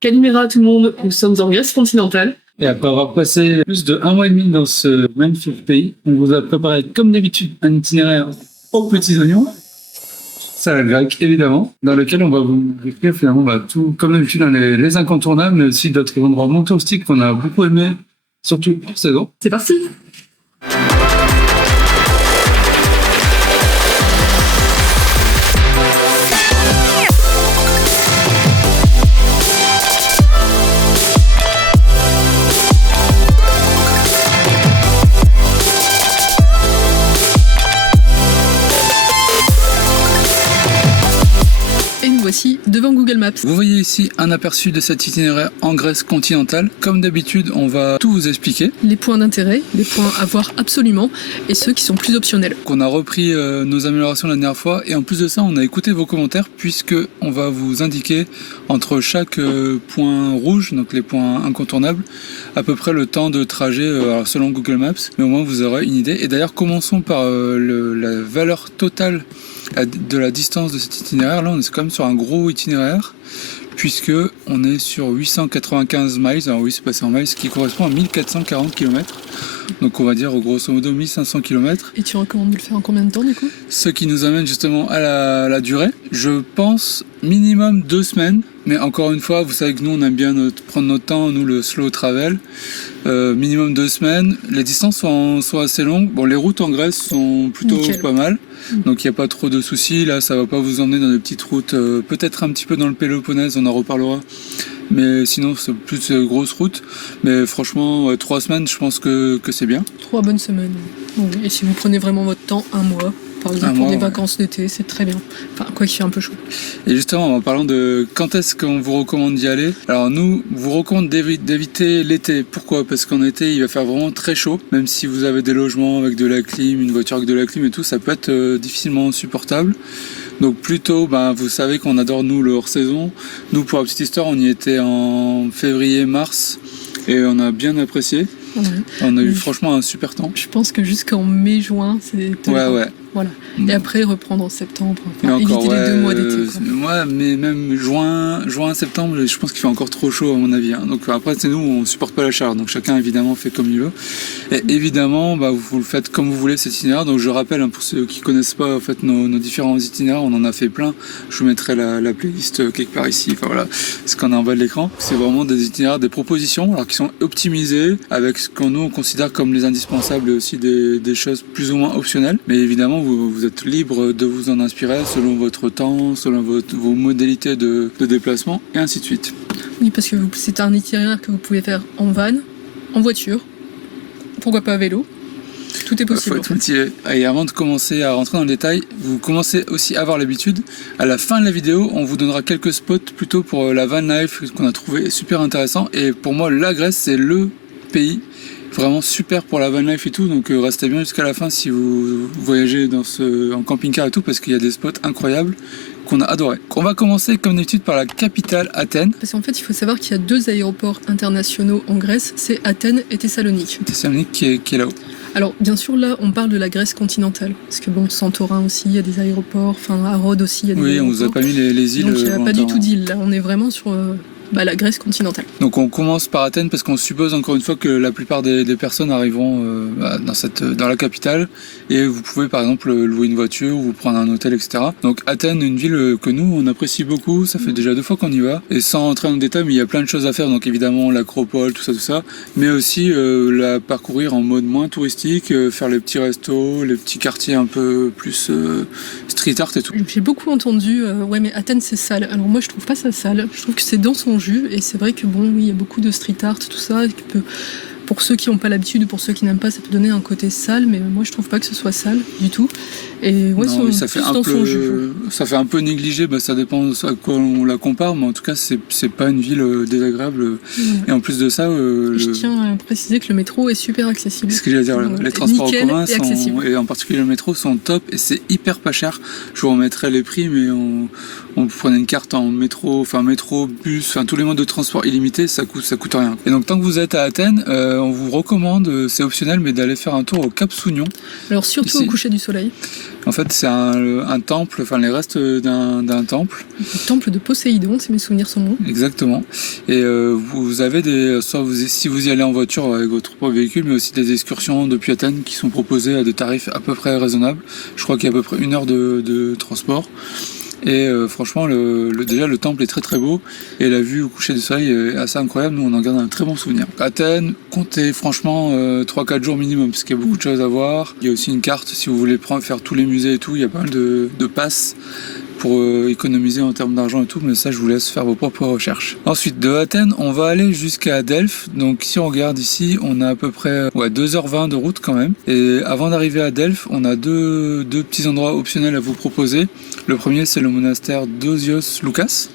Calimera tout le monde, nous sommes en Grèce continentale. Et après avoir passé plus de 1 mois et demi dans ce magnifique pays, on vous a préparé comme d'habitude un itinéraire aux petits oignons, salade grecque évidemment, dans lequel on va vous décrire finalement tout comme d'habitude les incontournables, mais aussi d'autres endroits moins touristiques qu'on a beaucoup aimé, surtout hors saison. C'est parti! Voici devant Google Maps. Vous voyez ici un aperçu de cet itinéraire en Grèce continentale. Comme d'habitude, on va tout vous expliquer. Les points d'intérêt, les points à voir absolument et ceux qui sont plus optionnels. On a repris nos améliorations la dernière fois et en plus de ça, on a écouté vos commentaires puisque on va vous indiquer entre chaque point rouge, donc les points incontournables, à peu près le temps de trajet selon Google Maps. Mais au moins vous aurez une idée. Et d'ailleurs, commençons par la valeur totale de la distance de cet itinéraire. Là on est quand même sur un gros itinéraire puisque on est sur 895 miles, alors oui c'est passé en miles, ce qui correspond à 1440 km, donc on va dire grosso modo 1500 km. Et tu recommandes de le faire en combien de temps du coup? Ce qui nous amène justement à la durée, je pense minimum 2 semaines, mais encore une fois vous savez que nous on aime bien prendre notre temps, nous le slow travel. Minimum 2 semaines, les distances sont assez longues, bon les routes en Grèce sont plutôt pas mal, donc il n'y a pas trop de soucis, là ça va pas vous emmener dans des petites routes, peut-être un petit peu dans le Péloponnèse, on en reparlera, mais sinon c'est plus grosses routes, mais franchement 3 semaines je pense que c'est bien. 3 bonnes semaines, et si vous prenez vraiment votre temps, 1 mois. Par exemple, pour des vacances d'été, c'est très bien. Enfin, quoi qu'il fait un peu chaud. Et justement, en parlant de quand est-ce qu'on vous recommande d'y aller, alors nous, vous recommande d'éviter l'été. Pourquoi? Parce qu'en été, il va faire vraiment très chaud. Même si vous avez des logements avec de la clim, une voiture avec de la clim et tout, ça peut être difficilement supportable. Donc plutôt, vous savez qu'on adore nous le hors-saison. Nous, pour la petite histoire, on y était en février-mars et on a bien apprécié. Ouais. On a eu franchement un super temps. Je pense que jusqu'en mai-juin, c'est top. Ouais. Voilà. Et après, reprendre en septembre. Mais encore, éviter les 2 mois d'été. Ouais, mais même juin, septembre, je pense qu'il fait encore trop chaud à mon avis. Donc après, c'est nous, on supporte pas la chaleur. Donc chacun évidemment fait comme il veut. Et évidemment, vous le faites comme vous voulez cet itinéraire. Donc je rappelle, pour ceux qui connaissent pas en fait nos différents itinéraires, on en a fait plein. Je vous mettrai la playlist quelque part ici. Enfin voilà, ce qu'on a en bas de l'écran. C'est vraiment des itinéraires, des propositions, alors qui sont optimisées avec ce qu'on nous on considère comme les indispensables et aussi des choses plus ou moins optionnelles. Mais évidemment, vous êtes libre de vous en inspirer selon votre temps, selon vos modalités de déplacement et ainsi de suite. Oui, parce que c'est un itinéraire que vous pouvez faire en van, en voiture, pourquoi pas à vélo. Tout est possible. Faut être motivé. Et avant de commencer à rentrer dans le détail, vous commencez aussi à avoir l'habitude. À la fin de la vidéo, on vous donnera quelques spots plutôt pour la van life qu'on a trouvé super intéressant. Et pour moi, la Grèce, c'est le pays vraiment super pour la van life et tout, donc restez bien jusqu'à la fin si vous voyagez en camping-car et tout, parce qu'il y a des spots incroyables qu'on a adoré. On va commencer comme d'habitude par la capitale, Athènes. Parce qu'en fait, il faut savoir qu'il y a 2 aéroports internationaux en Grèce, c'est Athènes et Thessalonique. Thessalonique qui est là-haut. Alors, bien sûr, là, on parle de la Grèce continentale. Parce que Santorin aussi, il y a des aéroports. Enfin, à Rhodes aussi, il y a des aéroports. Oui, on vous a pas mis les îles. Donc, il n'y a pas du tout d'îles. Là, on est vraiment sur la Grèce continentale. Donc, on commence par Athènes parce qu'on suppose encore une fois que la plupart des personnes arriveront dans la capitale. Et vous pouvez, par exemple, louer une voiture, vous prendre un hôtel, etc. Donc, Athènes, une ville que nous, on apprécie beaucoup. Ça fait déjà 2 fois qu'on y va. Et sans entrer dans le détail, mais il y a plein de choses à faire. Donc, évidemment, l'acropole, tout ça. Mais aussi la parcourir en mode moins touristique, faire les petits restos, les petits quartiers un peu plus street art et tout. J'ai beaucoup entendu, ouais, mais Athènes, c'est sale. Alors, moi, je trouve pas ça sale. Je trouve que c'est dans son jus. Et c'est vrai que, oui, il y a beaucoup de street art, tout ça, qui peut... Pour ceux qui n'ont pas l'habitude ou pour ceux qui n'aiment pas, ça peut donner un côté sale, mais moi je trouve pas que ce soit sale du tout. Et ouais, non, ça fait un peu négligé, ça dépend à quoi on la compare, mais en tout cas c'est pas une ville désagréable. Ouais. Et en plus de ça, je tiens à préciser que le métro est super accessible. C'est ce que j'allais dire, les transports en commun et en particulier le métro sont top et c'est hyper pas cher. Je vous remettrai les prix, mais on prenait une carte en métro, bus, tous les modes de transport illimités, ça coûte rien. Et donc tant que vous êtes à Athènes, on vous recommande, c'est optionnel, mais d'aller faire un tour au Cap Sounion. Alors surtout ici. Au coucher du soleil. En fait, c'est un temple, enfin les restes d'un temple. Le temple de Poséidon, si mes souvenirs sont bons. Exactement. Et vous avez si vous y allez en voiture avec votre propre véhicule, mais aussi des excursions depuis Athènes qui sont proposées à des tarifs à peu près raisonnables. Je crois qu'il y a à peu près 1 heure de transport. Et franchement, déjà le temple est très très beau et la vue au coucher du soleil est assez incroyable. Nous, on en garde un très bon souvenir. Athènes, comptez franchement 3-4 jours minimum parce qu'il y a beaucoup de choses à voir. Il y a aussi une carte si vous voulez faire tous les musées et tout. Il y a pas mal de passes pour économiser en termes d'argent et tout, mais ça je vous laisse faire vos propres recherches. Ensuite de Athènes, on va aller jusqu'à Delphes. Donc si on regarde ici, on a à peu près 2h20 de route quand même. Et avant d'arriver à Delphes, on a deux petits endroits optionnels à vous proposer. Le premier, c'est le monastère d'Osios Loukas.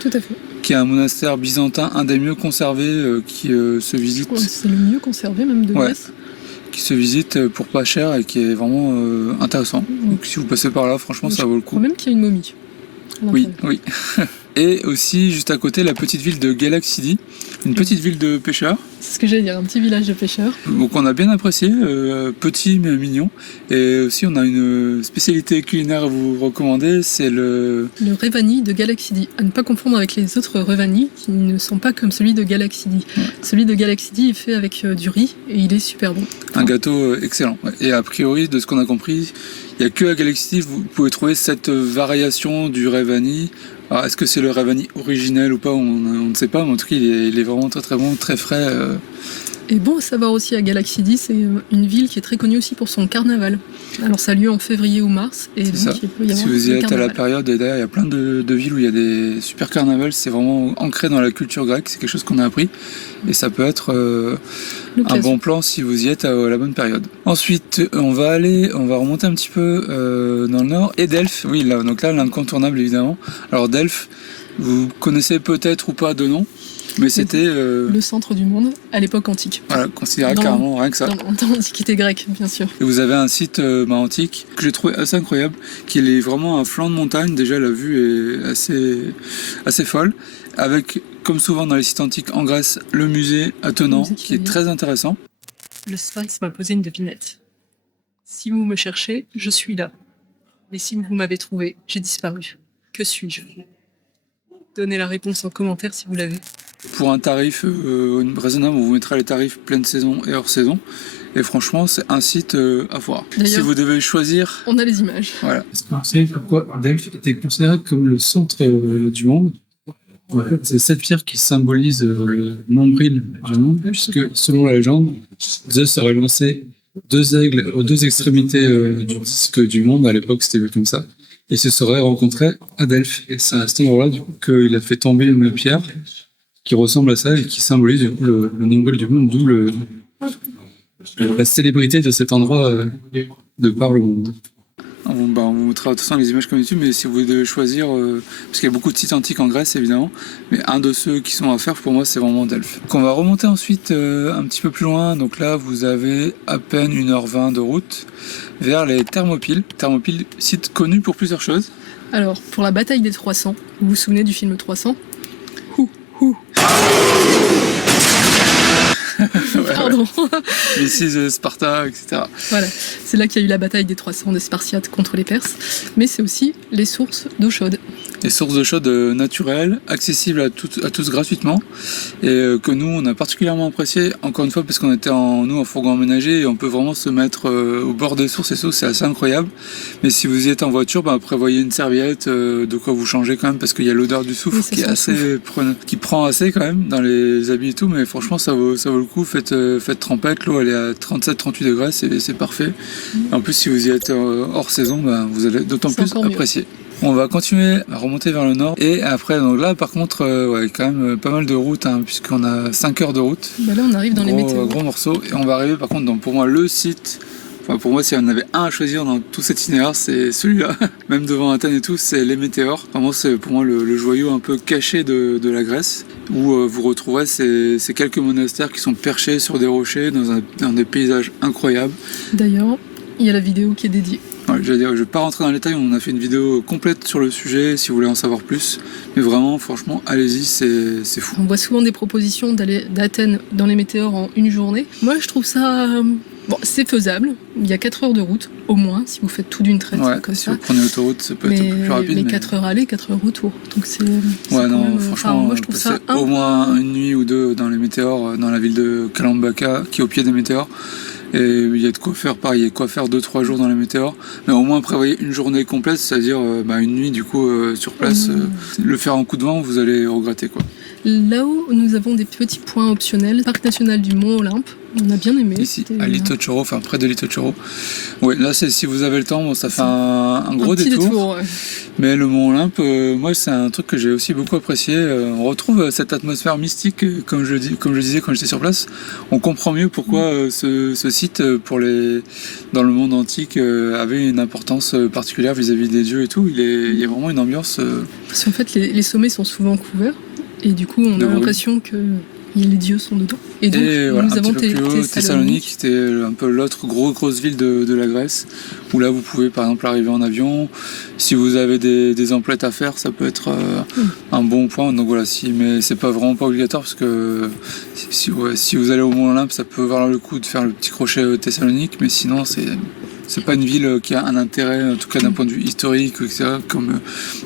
Tout à fait. Qui est un monastère byzantin, un des mieux conservés, qui se visite. C'est le mieux conservé même de Grèce. Qui se visite pour pas cher et qui est vraiment intéressant. Donc si vous passez par là, franchement, ça vaut le coup. Je crois même qu'il y a une momie. Oui. Et aussi, juste à côté, la petite ville de Galaxidi, une petite ville de pêcheurs. C'est ce que j'allais dire, un petit village de pêcheurs. Donc on a bien apprécié, petit mais mignon. Et aussi, on a une spécialité culinaire à vous recommander, c'est le Revani de Galaxidi. À ne pas confondre avec les autres Revani qui ne sont pas comme celui de Galaxidi. Ouais. Celui de Galaxidi est fait avec du riz et il est super bon. Un gâteau excellent. Et a priori, de ce qu'on a compris, il n'y a que à Galaxidi vous pouvez trouver cette variation du Revani. Alors, est-ce que c'est le Revani originel ou pas, on ne sait pas, mais en tout cas, il est vraiment très très bon, très frais. Et bon à savoir aussi à Galaxidi, c'est une ville qui est très connue aussi pour son carnaval. Alors ça a lieu en février ou mars, et donc il peut y avoir si vous y êtes carnaval. à la période, et d'ailleurs il y a plein de villes où il y a des super carnavals, c'est vraiment ancré dans la culture grecque, c'est quelque chose qu'on a appris, et ça peut être un bon plan si vous y êtes à la bonne période. Ensuite, on va remonter un petit peu dans le nord, et Delphes, oui, là, donc là l'incontournable évidemment. Alors Delphes, vous connaissez peut-être ou pas de nom, mais c'était le centre du monde à l'époque antique. Voilà, considéré carrément rien que ça. Dans l'Antiquité grecque, bien sûr. Et vous avez un site antique que j'ai trouvé assez incroyable, qui est vraiment un flanc de montagne. Déjà, la vue est assez folle. Avec, comme souvent dans les sites antiques en Grèce, le musée attenant, qui est très intéressant. Le Sphinx m'a posé une devinette. Si vous me cherchez, je suis là. Mais si vous m'avez trouvé, j'ai disparu. Que suis-je ? Donnez la réponse en commentaire si vous l'avez. Pour un tarif raisonnable, on vous mettra les tarifs pleine saison et hors saison. Et franchement, c'est un site à voir. Si vous devez choisir... On a les images. Voilà. Est-ce que vous savez pourquoi Delphes était considéré comme le centre du monde ? En fait, c'est cette pierre qui symbolise le nombril du monde, puisque selon la légende, Zeus aurait lancé 2 aigles aux 2 extrémités du disque du monde. À l'époque, c'était vu comme ça. Et se serait rencontré à Delphes. Et c'est à cet endroit-là, du coup, qu'il a fait tomber une pierre qui ressemble à ça et qui symbolise du coup, le nombril du monde, d'où la célébrité de cet endroit de par le monde. On vous montrera de toute façon les images comme YouTube, mais si vous devez choisir, parce qu'il y a beaucoup de sites antiques en Grèce évidemment, mais un de ceux qui sont à faire pour moi c'est vraiment Delphes. Donc on va remonter ensuite un petit peu plus loin, donc là vous avez à peine 1h20 de route vers les Thermopyles. Thermopyles, site connu pour plusieurs choses. Alors pour la bataille des 300, vous vous souvenez du film 300 ? Pardon. Mrs. Sparta, etc. Voilà, c'est là qu'il y a eu la bataille des 300 des Spartiates contre les Perses, mais c'est aussi les sources d'eau chaude. Des sources d'eau chaude naturelles, accessibles à tous gratuitement, et que nous on a particulièrement apprécié, encore une fois parce qu'on était en fourgon aménagé et on peut vraiment se mettre au bord des sources, et ça c'est assez incroyable. Mais si vous y êtes en voiture, prévoyez une serviette, de quoi vous changer quand même, parce qu'il y a l'odeur du soufre qui prend assez quand même dans les habits et tout, mais franchement ça vaut le coup. Faites trempette, l'eau elle est à 37-38 degrés, c'est parfait. En plus si vous y êtes hors saison, vous allez d'autant plus apprécier. On va continuer à remonter vers le nord, et après donc là par contre quand même pas mal de route, puisqu'on a 5 heures de route. Là on arrive dans les météos. Gros morceau, et on va arriver par contre dans pour moi le site. Pour moi, s'il y en avait un à choisir dans tout cet itinéraire, c'est celui-là. Même devant Athènes et tout, c'est les météores. Vraiment, c'est pour moi le joyau un peu caché de la Grèce, où vous retrouverez ces quelques monastères qui sont perchés sur des rochers dans des paysages incroyables. D'ailleurs, il y a la vidéo qui est dédiée. Ouais, je vais pas rentrer dans les détails, on a fait une vidéo complète sur le sujet si vous voulez en savoir plus. Mais vraiment, franchement, allez-y, c'est fou. On voit souvent des propositions d'aller d'Athènes dans les météores en une journée. Moi, je trouve ça... Bon, c'est faisable. Il y a 4 heures de route, au moins, si vous faites tout d'une traite comme si ça. vous prenez l'autoroute, ça peut être un peu plus rapide. Mais 4 heures aller, 4 heures retour. Donc c'est ouais, non, même, franchement, moi, je trouve ça au moins une nuit ou deux dans les météores, dans la ville de Kalambaka, qui est au pied des météores. Et il y a de quoi faire, pareil, il y a de quoi faire 2-3 jours dans les météores. Mais au moins prévoyez une journée complète, c'est-à-dire une nuit du coup sur place. Le faire en coup de vent, vous allez regretter quoi. Là où nous avons des petits points optionnels, Parc national du Mont Olympe, on a bien aimé. Ici, à Litocoro, enfin près de Litocoro. Ouais, là c'est si vous avez le temps, bon, ça fait un gros détour. Ouais. Mais le Mont Olympe, moi c'est un truc que j'ai aussi beaucoup apprécié. On retrouve cette atmosphère mystique, comme je disais quand j'étais sur place. On comprend mieux pourquoi ce site, dans le monde antique, avait une importance particulière vis-à-vis des dieux et tout. Il y a vraiment une ambiance. Parce qu'en fait, les sommets sont souvent couverts. Et du coup, on a l'impression que les dieux sont dedans. Et donc, nous avons Thessalonique, c'était un peu l'autre grosse ville de la Grèce, où là vous pouvez par exemple arriver en avion. Si vous avez des emplettes à faire, ça peut être un bon point. Donc voilà, mais c'est vraiment pas obligatoire parce que si vous allez au Mont Olympe, ça peut valoir le coup de faire le petit crochet Thessalonique, mais sinon c'est pas une ville qui a un intérêt, en tout cas d'un point de vue historique, etc.,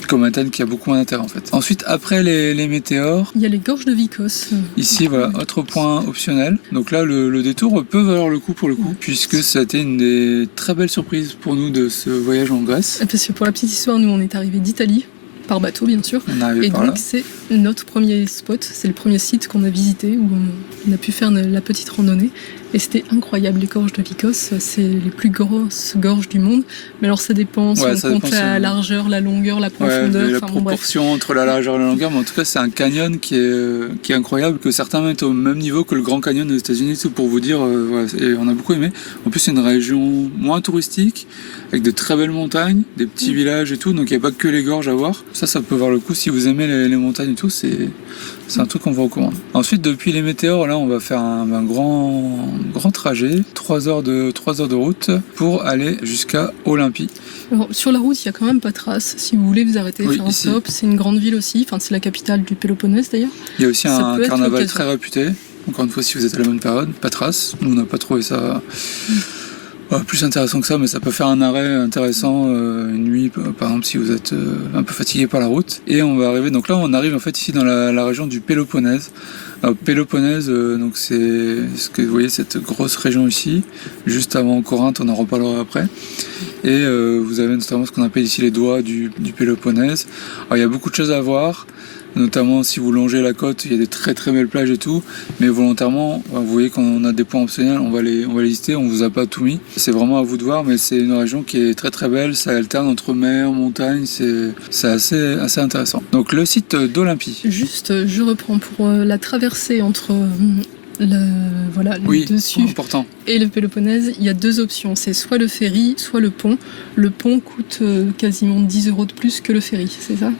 comme Athènes, qui a beaucoup moins d'intérêt en fait. Ensuite, après les météores, il y a les gorges de Vikos. Ici, voilà, autre point optionnel. Donc là, le détour peut valoir le coup pour le coup, puisque ça a été une des très belles surprises pour nous de ce voyage en Grèce. Parce que pour la petite histoire, nous on est arrivé d'Italie. Par bateau bien sûr. Et donc c'est notre premier spot, c'est le premier site qu'on a visité où on a pu faire la petite randonnée. Et c'était incroyable, les gorges de Vikos, c'est les plus grosses gorges du monde. Mais alors ça dépend, si on compte la largeur, la longueur, la profondeur. La proportion entre la largeur et la longueur, mais en tout cas c'est un canyon qui est incroyable, que certains mettent au même niveau que le Grand Canyon des États-Unis, tout pour vous dire, et on a beaucoup aimé. En plus c'est une région moins touristique, avec de très belles montagnes, des petits villages et tout, donc il n'y a pas que les gorges à voir. Ça peut voir le coup si vous aimez les montagnes et tout, c'est un truc qu'on vous recommande. Ensuite, depuis les météores, là on va faire un grand trajet, 3 heures de route pour aller jusqu'à Olympie. Alors, sur la route, il n'y a quand même pas de trace. Si vous voulez vous arrêter, faire un stop, c'est une grande ville aussi, enfin c'est la capitale du Péloponnèse d'ailleurs. Il y a aussi un carnaval très réputé, encore une fois si vous êtes à la bonne période, pas de trace, nous on n'a pas trouvé ça... plus intéressant que ça, mais ça peut faire un arrêt intéressant une nuit, par exemple si vous êtes un peu fatigué par la route. Et on va arriver, donc là on arrive en fait ici dans la région du Péloponnèse. Alors, Péloponnèse, donc c'est ce que vous voyez, cette grosse région ici, juste avant Corinthe, on en reparlera après. Et vous avez notamment ce qu'on appelle ici les doigts du Péloponnèse. Alors il y a beaucoup de choses à voir. Notamment si vous longez la côte, il y a des très très belles plages et tout, mais volontairement, vous voyez qu'on a des points optionnels, on va les lister, on vous a pas tout mis. C'est vraiment à vous de voir, mais c'est une région qui est très très belle, ça alterne entre mer, montagne, c'est assez intéressant. Donc le site d'Olympie. Juste, je reprends pour la traversée entre le dessus important. Et le Péloponnèse, il y a 2 options, c'est soit le ferry, soit le pont. Le pont coûte quasiment 10 € de plus que le ferry, c'est ça ?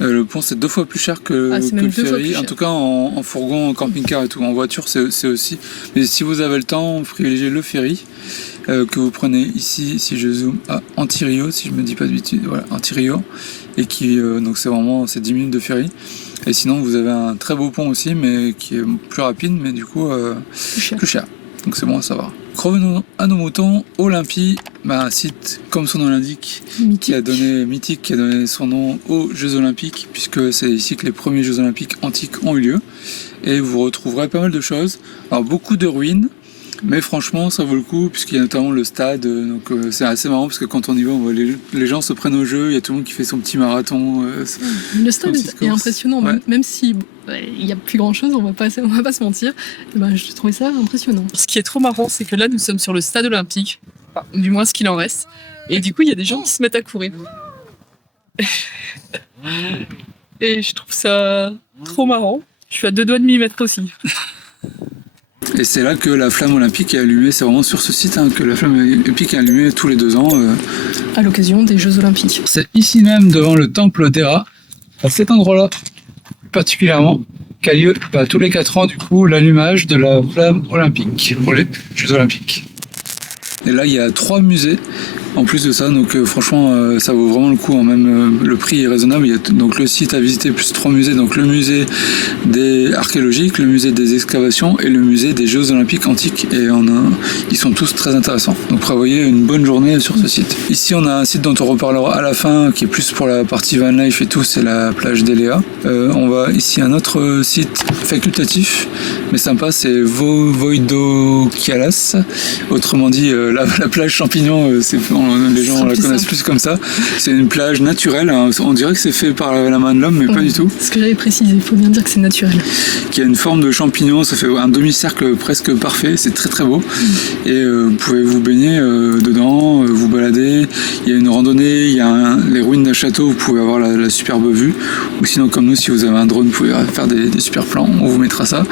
Le pont c'est 2 fois plus cher que le ferry, en tout cas en fourgon, en camping-car et tout. En voiture c'est aussi. Mais si vous avez le temps, privilégiez le ferry que vous prenez ici, si je zoome à Antirio, si je me dis pas de bêtises, voilà, Antirio, et qui donc c'est 10 minutes de ferry. Et sinon vous avez un très beau pont aussi, mais qui est plus rapide, mais du coup plus cher. Donc c'est bon à savoir. Revenons à nos moutons. Olympie, un site comme son nom l'indique, qui a donné son nom aux Jeux Olympiques, puisque c'est ici que les premiers Jeux Olympiques antiques ont eu lieu. Et vous retrouverez pas mal de choses. Alors beaucoup de ruines, mais franchement ça vaut le coup, puisqu'il y a notamment le stade. Donc c'est assez marrant, parce que quand on y va, on voit les gens se prennent au jeu, il y a tout le monde qui fait son petit marathon. Le stade est impressionnant, même si il n'y a plus grand chose, on va pas se mentir. Je trouvais ça impressionnant. Ce qui est trop marrant, c'est que là nous sommes sur le stade olympique, enfin, du moins ce qu'il en reste, et du coup il y a des gens qui se mettent à courir. Et je trouve ça trop marrant. Je suis à 2 doigts de m'y mettre aussi. Et c'est là que la flamme olympique est allumée, c'est vraiment sur ce site que la flamme olympique est allumée tous les 2 ans. À l'occasion des Jeux Olympiques. C'est ici même devant le temple d'Héra, à cet endroit-là particulièrement, qu'a lieu tous les 4 ans du coup l'allumage de la flamme olympique pour les Jeux Olympiques. Et là il y a 3 musées En plus de ça, donc franchement, ça vaut vraiment le coup. Hein. Même le prix est raisonnable. Il y a donc le site à visiter plus 3 musées. Donc le musée des archéologiques, le musée des excavations et le musée des Jeux Olympiques antiques. Et ils sont tous très intéressants. Donc prévoyez une bonne journée sur ce site. Ici, on a un site dont on reparlera à la fin, qui est plus pour la partie van life et tout. C'est la plage d'Eléa. On va ici à un autre site facultatif, mais sympa. C'est Voidokialas. Autrement dit, la plage champignon. Les gens la connaissent plus comme ça. C'est une plage naturelle. Hein. On dirait que c'est fait par la main de l'homme, mais pas du tout. Ce que j'avais précisé, il faut bien dire que c'est naturel. Qui a une forme de champignon, ça fait un demi-cercle presque parfait. C'est très très beau. Et vous pouvez vous baigner dedans, vous balader. Il y a une randonnée, il y a les ruines d'un château, vous pouvez avoir la superbe vue. Ou sinon, comme nous, si vous avez un drone, vous pouvez faire des super plans. On vous mettra ça.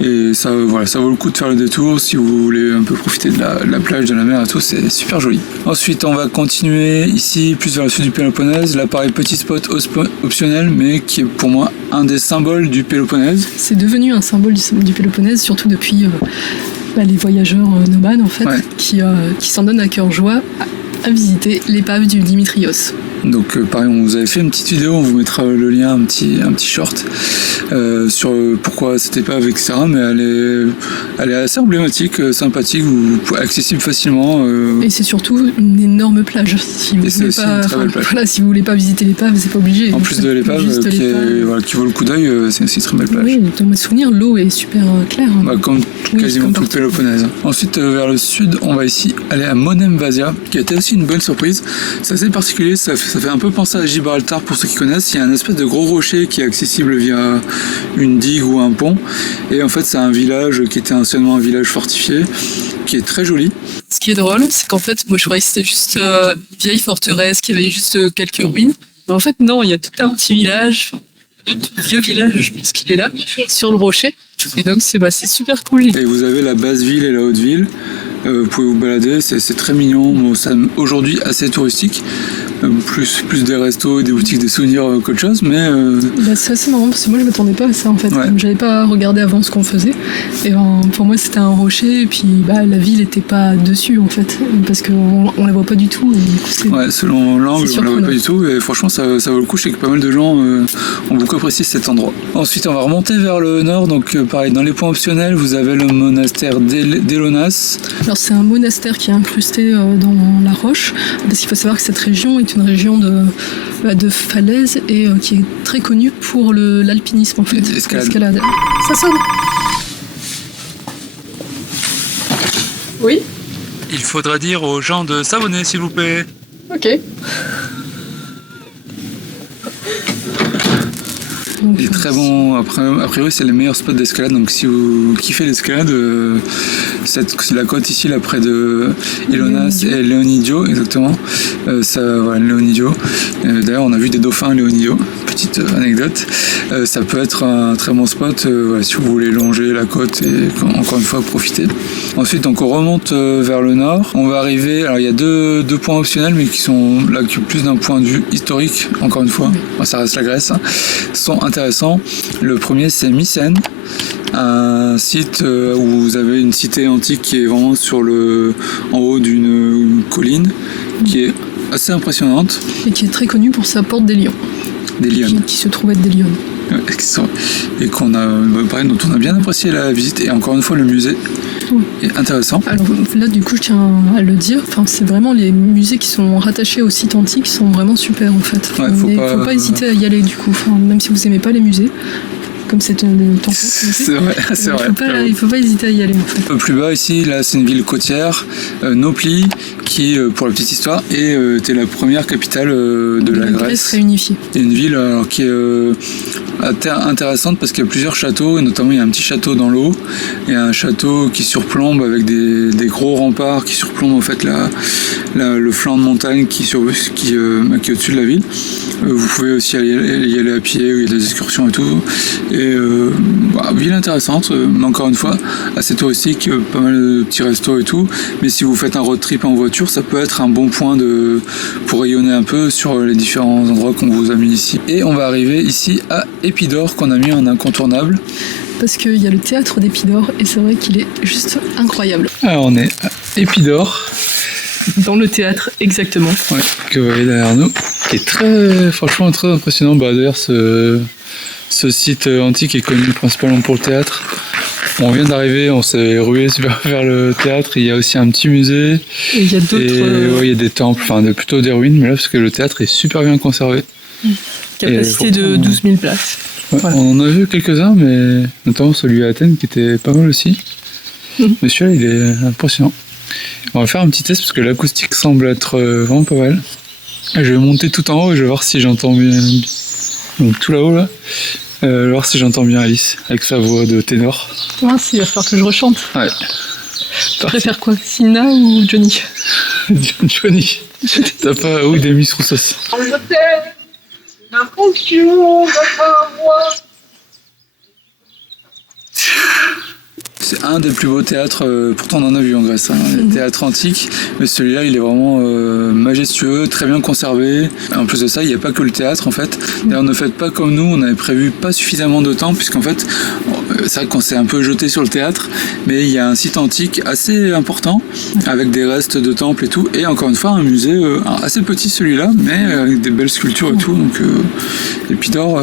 Et ça, voilà, ça vaut le coup de faire le détour si vous voulez un peu profiter de la plage, de la mer et tout. C'est super joli. Ensuite, on va continuer ici, plus vers le sud du Péloponnèse. Là, pareil, petit spot optionnel, mais qui est pour moi un des symboles du Péloponnèse. C'est devenu un symbole du Péloponnèse, surtout depuis les voyageurs nomades, en fait, qui s'en donnent à cœur joie à visiter l'épave du Dimitrios. Donc pareil, on vous avait fait une petite vidéo, on vous mettra le lien, un petit short sur pourquoi cette épave, etc. Mais elle est assez emblématique, sympathique, accessible facilement. Et c'est surtout une énorme plage. Si vous voulez pas, voilà, si vous voulez pas visiter l'épave, c'est pas obligé. En plus de l'épave, qui vaut le coup d'œil, c'est aussi une très belle plage. Oui, dans mes souvenirs, l'eau est super claire. Comme quasiment tout le Péloponnèse. Ensuite, vers le sud, on va ici aller à Monemvasia, qui a été aussi une bonne surprise. C'est assez particulier, ça fait un peu penser à Gibraltar pour ceux qui connaissent. Il y a un espèce de gros rocher qui est accessible via une digue ou un pont. Et en fait, c'est un village qui était anciennement un village fortifié, qui est très joli. Ce qui est drôle, c'est qu'en fait, moi je croyais que c'était juste une vieille forteresse, qu'il y avait juste quelques ruines. Mais en fait, non, il y a tout un petit village, un vieux village, je pense qu'il est là, sur le rocher. Et donc, c'est super cool. Et vous avez la basse ville et la haute ville. Vous pouvez vous balader, c'est très mignon. Bon, c'est aujourd'hui assez touristique. Plus des restos et des boutiques des souvenirs qu'autre chose, mais... c'est assez marrant, parce que moi je m'attendais pas à ça en fait. Ouais. J'avais pas regardé avant ce qu'on faisait, et pour moi c'était un rocher, et puis la ville était pas dessus en fait, parce qu'on la voit pas du tout, et du coup selon l'angle, on la voit pas du tout, et franchement ça vaut le coup. Je sais que pas mal de gens ont beaucoup apprécié cet endroit. Ensuite on va remonter vers le nord, donc pareil, dans les points optionnels, vous avez le monastère d'Elonas. Alors c'est un monastère qui est incrusté dans la roche, parce qu'il faut savoir que cette région est une région de falaises et qui est très connue pour l'alpinisme en fait. L'escalade. Ça sonne. Oui. Il faudra dire aux gens de s'abonner s'il vous plaît. Ok. Il est très bon. A priori, c'est les meilleurs spots d'escalade. Donc, si vous kiffez l'escalade, la côte ici, là, près de Elonas et Leonidio, exactement. Leonidio. D'ailleurs, on a vu des dauphins à Leonidio. Petite anecdote. Ça peut être un très bon spot si vous voulez longer la côte et encore une fois profiter. Ensuite, donc, on remonte vers le nord. On va arriver. Alors, il y a deux points optionnels, mais qui sont là plus d'un point de vue historique. Encore une fois, ça reste la Grèce. Sont intéressants. Le premier, c'est Mycène, un site où vous avez une cité antique qui est vraiment en haut d'une colline, qui est assez impressionnante. Et qui est très connue pour sa porte des lions. Des lions. Qui se trouve être des lions. Et dont on a bien apprécié la visite. Et encore une fois, le musée est intéressant. Alors là, du coup, je tiens à le dire, c'est vraiment les musées qui sont rattachés au site antique qui sont vraiment super en fait. Ouais, faut pas hésiter à y aller du coup, même si vous aimez pas les musées. Comme c'est le temps. C'est vrai. Il faut pas hésiter à y aller en fait. Un peu plus bas ici, là c'est une ville côtière, Nauplie, qui pour la petite histoire était la première capitale de la Grèce réunifiée. Et une ville qui est intéressante parce qu'il y a plusieurs châteaux, et notamment il y a un petit château dans l'eau et un château qui surplombe avec des gros remparts qui surplombent en fait le flanc de montagne qui est au-dessus de la ville. Vous pouvez aussi y aller à pied, il y a des excursions et tout. Et ville intéressante, mais encore une fois, assez touristique, pas mal de petits restos et tout. Mais si vous faites un road trip en voiture, ça peut être un bon point pour rayonner un peu sur les différents endroits qu'on vous a mis ici. Et on va arriver ici à Épidore, qu'on a mis en incontournable. Parce qu'il y a le théâtre d'Épidore, et c'est vrai qu'il est juste incroyable. Alors on est à Épidore. Dans le théâtre, exactement. Ouais, que vous voyez derrière nous, qui est franchement très impressionnant. D'ailleurs, ce site antique est connu principalement pour le théâtre. On vient d'arriver, on s'est rué vers le théâtre. Il y a aussi un petit musée. Et il y a d'autres. Il y a des temples, plutôt des ruines, mais là, parce que le théâtre est super bien conservé. Capacité de 12 000 places. Ouais, Voilà. On en a vu quelques-uns, mais notamment celui à Athènes qui était pas mal aussi. Mais celui-là, il est impressionnant. On va faire un petit test parce que l'acoustique semble être vraiment pas mal. Je vais monter tout en haut et je vais voir si j'entends bien. Donc tout là-haut, là. Je vais voir si j'entends bien Alice avec sa voix de ténor. Mince, il va falloir que je rechante. Ouais. Tu préfères quoi, Sina ou Johnny? Johnny. T'as pas. Oui, Demis Roussos. La fonction de ta voix. C'est un des plus beaux théâtres, pourtant on en a vu en Grèce, les théâtres antiques, mais celui-là il est vraiment majestueux, très bien conservé. En plus de ça, il n'y a pas que le théâtre en fait. D'ailleurs, ne faites pas comme nous, on avait prévu pas suffisamment de temps, puisqu'en fait, c'est vrai qu'on s'est un peu jeté sur le théâtre, mais il y a un site antique assez important, avec des restes de temples et tout, et encore une fois un musée assez petit celui-là, mais avec des belles sculptures et tout, donc Épidore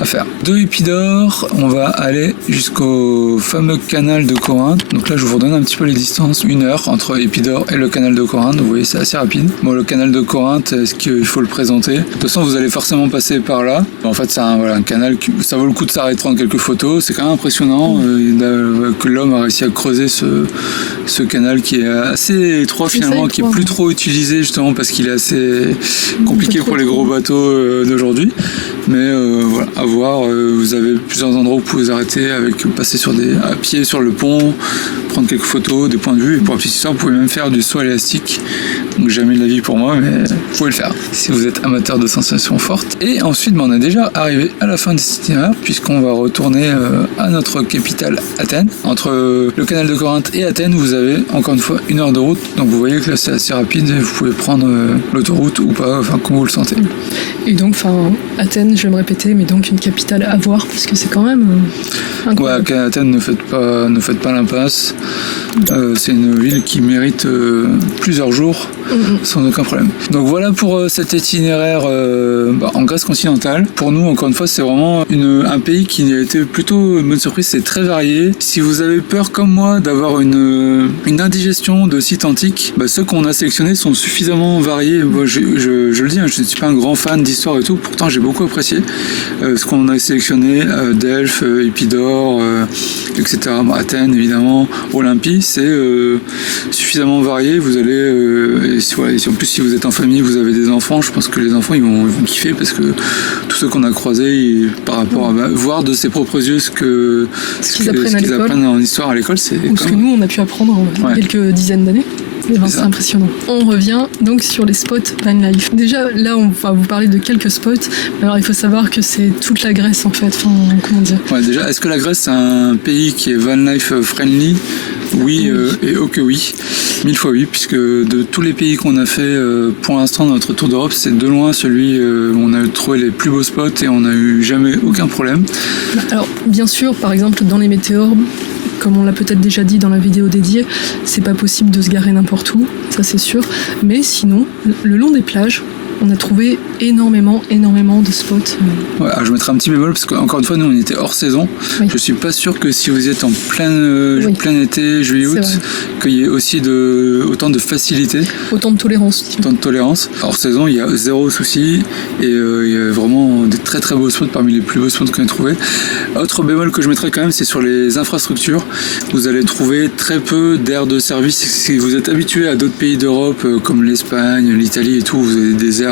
à faire. De Épidore, on va aller jusqu'au fameux canal de Corinthe. Donc là, je vous redonne un petit peu les distances. 1 heure entre Épidore et le canal de Corinthe. Vous voyez, c'est assez rapide. Bon, le canal de Corinthe, est-ce qu'il faut le présenter? De toute façon, vous allez forcément passer par là. En fait, c'est un canal qui, ça vaut le coup de s'arrêter, prendre quelques photos. C'est quand même impressionnant que l'homme a réussi à creuser ce canal qui est assez étroit finalement, qui est plus trop utilisé justement parce qu'il est assez compliqué pour les gros bateaux d'aujourd'hui. Mais voilà, à voir. Vous avez plusieurs endroits où vous pouvez vous arrêter, passer à pied sur le pont, prendre quelques photos, des points de vue. Et pour la petite histoire, vous pouvez même faire du saut élastique. Donc jamais de la vie pour moi, mais vous pouvez le faire si vous êtes amateur de sensations fortes. Et ensuite, on est déjà arrivé à la fin de cet itinéraire, puisqu'on va retourner à notre capitale, Athènes. Entre le canal de Corinthe et Athènes, vous avez encore une fois 1 heure de route. Donc vous voyez que là, c'est assez rapide. Vous pouvez prendre l'autoroute ou pas, comme vous le sentez. Et donc, Athènes, je vais me répéter, mais donc une capitale à voir, parce que c'est quand même incroyable. Ouais, Athènes, ne faites pas l'impasse. C'est une ville qui mérite plusieurs jours sans aucun problème. Donc voilà pour cet itinéraire en Grèce continentale. Pour nous, encore une fois, c'est vraiment un pays qui a été plutôt une bonne surprise. C'est très varié. Si vous avez peur, comme moi, d'avoir une indigestion de sites antiques, ceux qu'on a sélectionnés sont suffisamment variés. Moi, je le dis, je ne suis pas un grand fan d'histoire et tout. Pourtant, j'ai beaucoup apprécié ce qu'on a sélectionné. Delphes, Épidore, etc. Athènes, évidemment, Olympie. C'est suffisamment varié. Vous allez et en plus, si vous êtes en famille, vous avez des enfants, je pense que les enfants ils vont kiffer parce que tous ceux qu'on a croisés, par rapport à voir de ses propres yeux ce qu'ils apprennent en histoire à l'école, c'est ou ce que nous on a pu apprendre il y a quelques dizaines d'années. C'est impressionnant. On revient donc sur les spots van life. Déjà, là, on va vous parler de quelques spots. Alors, il faut savoir que c'est toute la Grèce, en fait. Comment dire ? Ouais, déjà, est-ce que la Grèce, c'est un pays qui est van life friendly ? Oui, et oh que oui. 1000 fois oui, puisque de tous les pays qu'on a fait pour l'instant dans notre tour d'Europe, c'est de loin celui où on a trouvé les plus beaux spots et on n'a eu jamais aucun problème. Alors, bien sûr, par exemple, dans les météores, comme on l'a peut-être déjà dit dans la vidéo dédiée, c'est pas possible de se garer n'importe où, ça c'est sûr. Mais sinon, le long des plages, on a trouvé énormément de spots. Ouais, alors je mettrai un petit bémol parce qu'encore une fois, nous on était hors saison. Oui. Je suis pas sûr que si vous êtes en plein été, juillet-août, qu'il y ait aussi autant de facilité. Autant de tolérance. Autant de tolérance. Hors saison, il y a zéro souci et il y a vraiment des très très beaux spots parmi les plus beaux spots qu'on a trouvés. Autre bémol que je mettrai quand même, c'est sur les infrastructures. Vous allez trouver très peu d'aires de service. Si vous êtes habitué à d'autres pays d'Europe comme l'Espagne, l'Italie et tout, vous avez des aires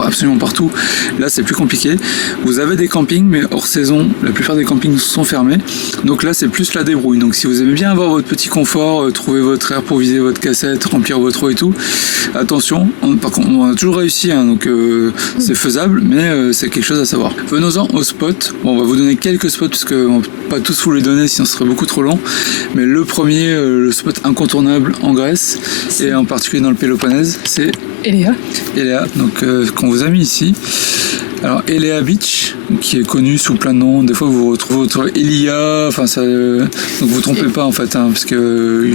absolument partout. Là, c'est plus compliqué. Vous avez des campings, mais hors saison, la plupart des campings sont fermés. Donc là, c'est plus la débrouille. Donc si vous aimez bien avoir votre petit confort, trouver votre air pour viser votre cassette, remplir votre eau et tout, attention. Par contre, on a toujours réussi, donc c'est faisable, mais c'est quelque chose à savoir. Venons-en aux spots. Bon, on va vous donner quelques spots parce qu'on ne peut pas tous vous les donner, sinon ce serait beaucoup trop long. Mais le premier, le spot incontournable en Grèce et en particulier dans le Péloponnèse, c'est Eléa, donc qu'on vous a mis ici. Alors Elea Beach, qui est connu sous plein de noms. Des fois vous retrouvez votre Elia, enfin ça, donc vous trompez pas en fait, hein, parce que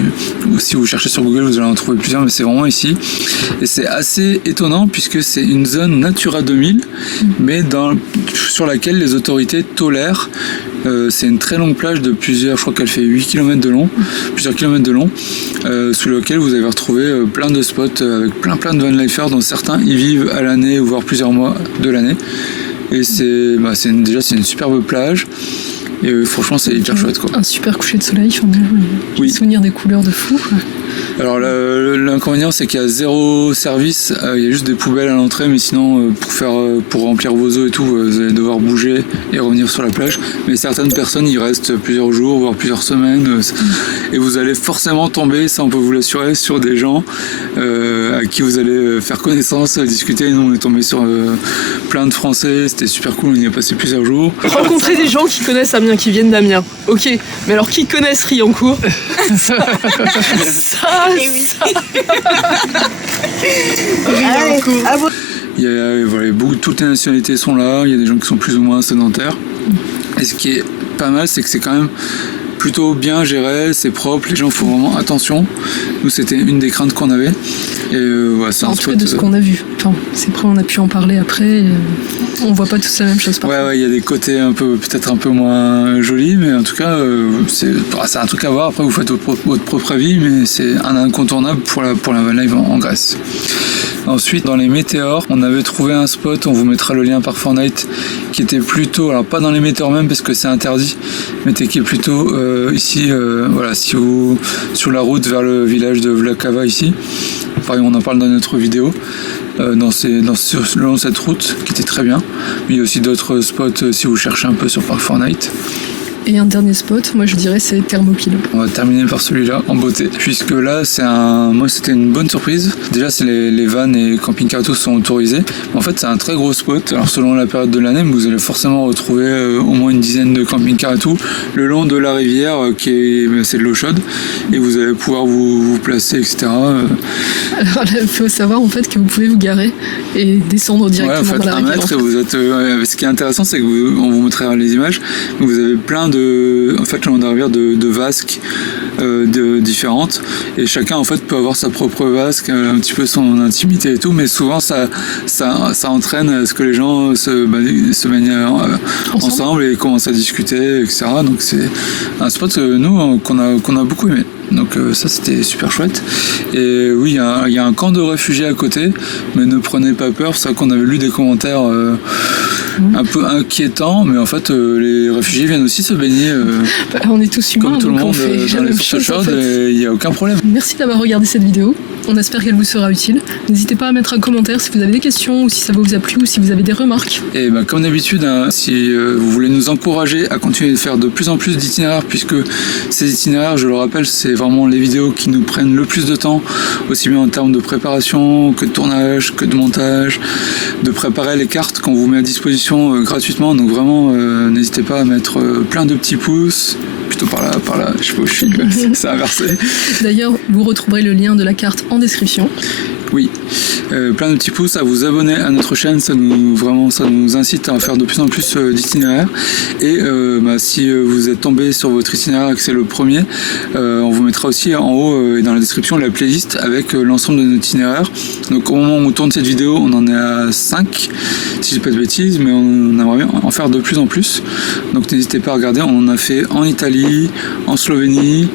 si vous cherchez sur Google vous allez en trouver plusieurs, mais c'est vraiment ici. Et c'est assez étonnant puisque c'est une zone Natura 2000, mais sur laquelle les autorités tolèrent. C'est une très longue plage de plusieurs, je crois qu'elle fait 8 km de long, plusieurs kilomètres de long, sous lequel vous allez retrouver plein de spots avec plein de vanlifers, dont certains y vivent à l'année, voire plusieurs mois de l'année. Et c'est une superbe plage. Et franchement, c'est hyper chouette, quoi. Un super coucher de soleil, Oui. Souvenir des couleurs de fou. Alors l'inconvénient, c'est qu'il y a zéro service, il y a juste des poubelles à l'entrée, mais sinon pour remplir vos eaux et tout, vous allez devoir bouger et revenir sur la plage. Mais certaines personnes y restent plusieurs jours, voire plusieurs semaines, et vous allez forcément tomber, ça on peut vous l'assurer, sur des gens à qui vous allez faire connaissance, discuter. Nous on est tombé sur plein de Français, c'était super cool, on y a passé plusieurs jours. Rencontrer des gens qui connaissent Amiens, qui viennent d'Amiens. Ok, mais alors qui connaissent Riancourt? Il y a, voilà, toutes les nationalités sont là, il y a des gens qui sont plus ou moins sédentaires. Et ce qui est pas mal, c'est que c'est quand même plutôt bien géré, c'est propre, les gens font vraiment attention. Nous, c'était une des craintes qu'on avait. Et voilà, c'est en un tout cas, spot, de ce qu'on a vu. Enfin, c'est vrai, on a pu en parler après. On voit pas tous la même chose. Ouais, il y a des côtés peut-être un peu moins jolis, mais en tout cas, c'est un truc à voir. Après, vous faites votre propre avis, mais c'est un incontournable pour la van life en Grèce. Ensuite, dans les météores, on avait trouvé un spot, on vous mettra le lien par Fortnite, qui était plutôt, alors pas dans les météores même parce que c'est interdit, mais qui est plutôt ici, voilà, si vous sur la route vers le village de Vlakava ici. Pareil, on en parle dans notre vidéo. Le long de cette route qui était très bien. Mais il y a aussi d'autres spots si vous cherchez un peu sur Parc Fortnite. Et un dernier spot, moi je dirais c'est Thermopyle. On va terminer par celui-là en beauté, puisque là c'était une bonne surprise. Déjà c'est les vannes et camping-cars tous sont autorisés. En fait c'est un très gros spot. Alors selon la période de l'année, vous allez forcément retrouver au moins une dizaine de camping-cars et tout le long de la rivière c'est de l'eau chaude et vous allez pouvoir vous placer, etc. Alors il faut savoir en fait que vous pouvez vous garer et descendre directement vous faites dans la 1 rivière. mètre et vous êtes. Ce qui est intéressant, c'est que on vous mettra les images. Vous avez plein de le long de la rivière de vasques différentes et chacun en fait peut avoir sa propre vasque, un petit peu son intimité et tout, mais souvent ça entraîne à ce que les gens se baignent ensemble et commencent à discuter, etc. Donc c'est un spot qu'on a beaucoup aimé. Donc ça c'était super chouette. Et oui, il y a un camp de réfugiés à côté, mais ne prenez pas peur, c'est vrai qu'on avait lu des commentaires un peu inquiétants, mais en fait les réfugiés viennent aussi se baigner on est tous humains, comme tout le donc monde on fait dans la les même sources chose, en chaudes, fait. et il n'y a aucun problème. Merci d'avoir regardé cette vidéo. On espère qu'elle vous sera utile. N'hésitez pas à mettre un commentaire si vous avez des questions ou si ça vous a plu ou si vous avez des remarques. Et comme d'habitude, si vous voulez nous encourager à continuer de faire de plus en plus d'itinéraires, puisque ces itinéraires, je le rappelle, c'est vraiment les vidéos qui nous prennent le plus de temps, aussi bien en termes de préparation que de tournage, que de montage, de préparer les cartes qu'on vous met à disposition gratuitement. Donc vraiment, n'hésitez pas à mettre plein de petits pouces, plutôt par là, je sais pas où je suis, c'est inversé. D'ailleurs, vous retrouverez le lien de la carte en description. Oui, plein de petits pouces, à vous abonner à notre chaîne, ça nous incite à faire de plus en plus d'itinéraires. Et si vous êtes tombé sur votre itinéraire et que c'est le premier, on vous mettra aussi en haut et dans la description la playlist avec l'ensemble de nos itinéraires. Donc au moment où on tourne cette vidéo, on en est à 5, si je dis pas de bêtises, mais on aimerait bien en faire de plus en plus. Donc n'hésitez pas à regarder, on en a fait en Italie, en Slovénie,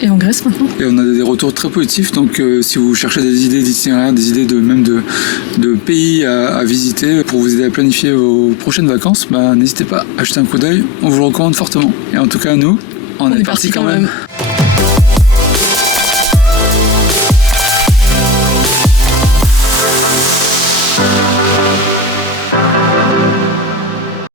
Et en Grèce maintenant. et on a des retours très positifs, donc si vous cherchez des idées d'itinéraires, des idées de pays à visiter pour vous aider à planifier vos prochaines vacances, n'hésitez pas à jeter un coup d'œil, on vous le recommande fortement. Et en tout cas, nous, on est partis quand même.